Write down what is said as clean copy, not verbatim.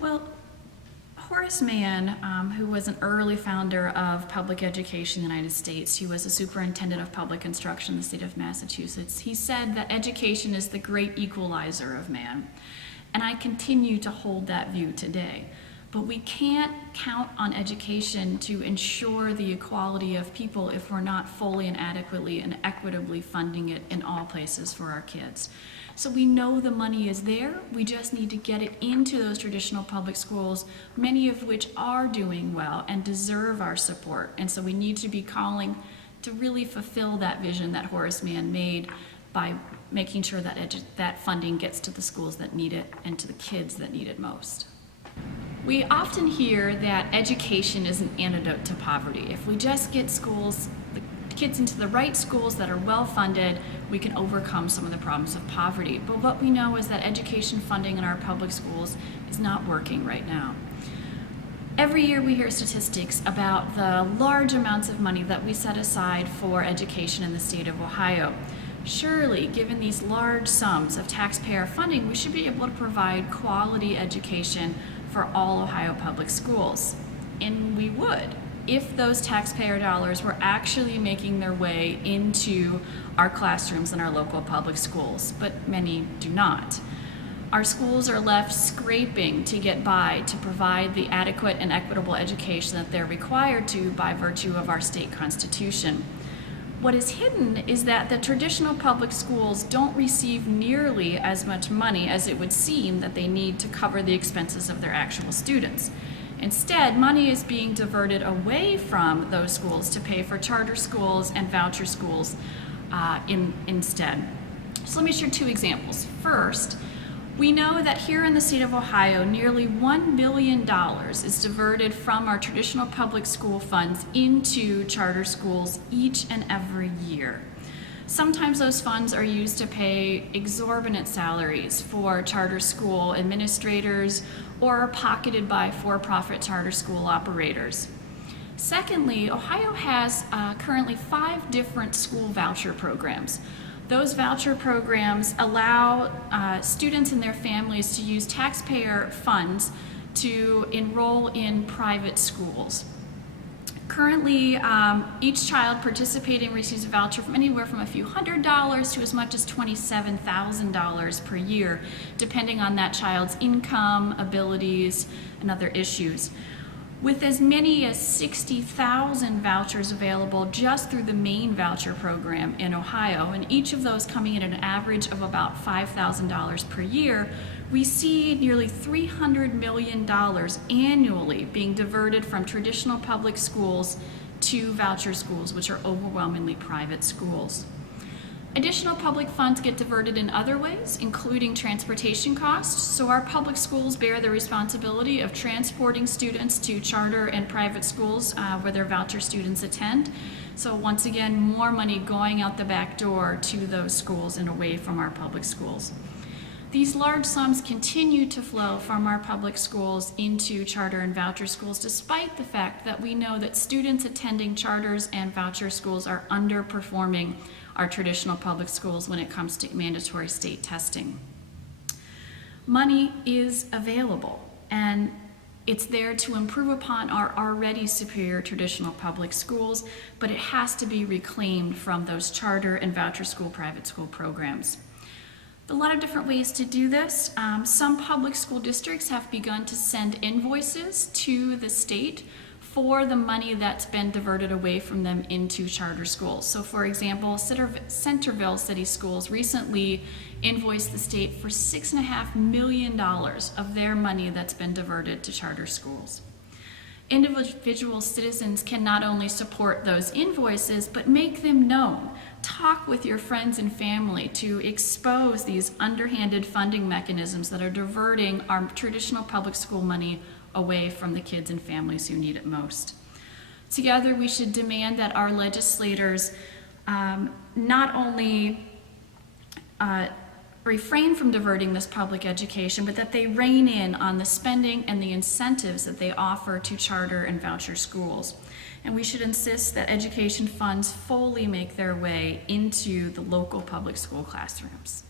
Well, Horace Mann, who was an early founder of public education in the United States, he was a superintendent of public instruction in the state of Massachusetts. He said that education is the great equalizer of man. And I continue to hold that view today. But we can't count on education to ensure the equality of people if we're not fully and adequately and equitably funding it in all places for our kids. So we know the money is there, we just need to get it into those traditional public schools, many of which are doing well and deserve our support. And so we need to be calling to really fulfill that vision that Horace Mann made by making sure that that funding gets to the schools that need it and to the kids that need it most. We often hear that education is an antidote to poverty. If we just get the kids into the right schools that are well funded, we can overcome some of the problems of poverty. But what we know is that education funding in our public schools is not working right now. Every year we hear statistics about the large amounts of money that we set aside for education in the state of Ohio. Surely, given these large sums of taxpayer funding, we should be able to provide quality education for all Ohio public schools. And we would, if those taxpayer dollars were actually making their way into our classrooms in our local public schools, but many do not. Our schools are left scraping to get by to provide the adequate and equitable education that they're required to by virtue of our state constitution. What is hidden is that the traditional public schools don't receive nearly as much money as it would seem that they need to cover the expenses of their actual students. Instead, money is being diverted away from those schools to pay for charter schools and voucher schools instead. So let me share two examples. First, we know that here in the state of Ohio, nearly $1 billion is diverted from our traditional public school funds into charter schools each and every year. Sometimes those funds are used to pay exorbitant salaries for charter school administrators or are pocketed by for-profit charter school operators. Secondly, Ohio has currently 5 different school voucher programs. Those voucher programs allow students and their families to use taxpayer funds to enroll in private schools. Currently, each child participating receives a voucher from anywhere from a few $100s to as much as $27,000 per year, depending on that child's income, abilities, and other issues. With as many as 60,000 vouchers available just through the main voucher program in Ohio, and each of those coming in at an average of about $5,000 per year, we see nearly $300 million annually being diverted from traditional public schools to voucher schools, which are overwhelmingly private schools. Additional public funds get diverted in other ways, including transportation costs. So our public schools bear the responsibility of transporting students to charter and private schools where their voucher students attend. So once again, more money going out the back door to those schools and away from our public schools. These large sums continue to flow from our public schools into charter and voucher schools, despite the fact that we know that students attending charters and voucher schools are underperforming our traditional public schools when it comes to mandatory state testing. Money is available, and it's there to improve upon our already superior traditional public schools, but it has to be reclaimed from those charter and voucher school private school programs. A lot of different ways to do this. Some public school districts have begun to send invoices to the state for the money that's been diverted away from them into charter schools. So for example, Centerville City Schools recently invoiced the state for $6.5 million of their money that's been diverted to charter schools. Individual citizens can not only support those invoices, but make them known. Talk with your friends and family to expose these underhanded funding mechanisms that are diverting our traditional public school money away from the kids and families who need it most. Together, we should demand that our legislators not only refrain from diverting this public education, but that they rein in on the spending and the incentives that they offer to charter and voucher schools. And we should insist that education funds fully make their way into the local public school classrooms.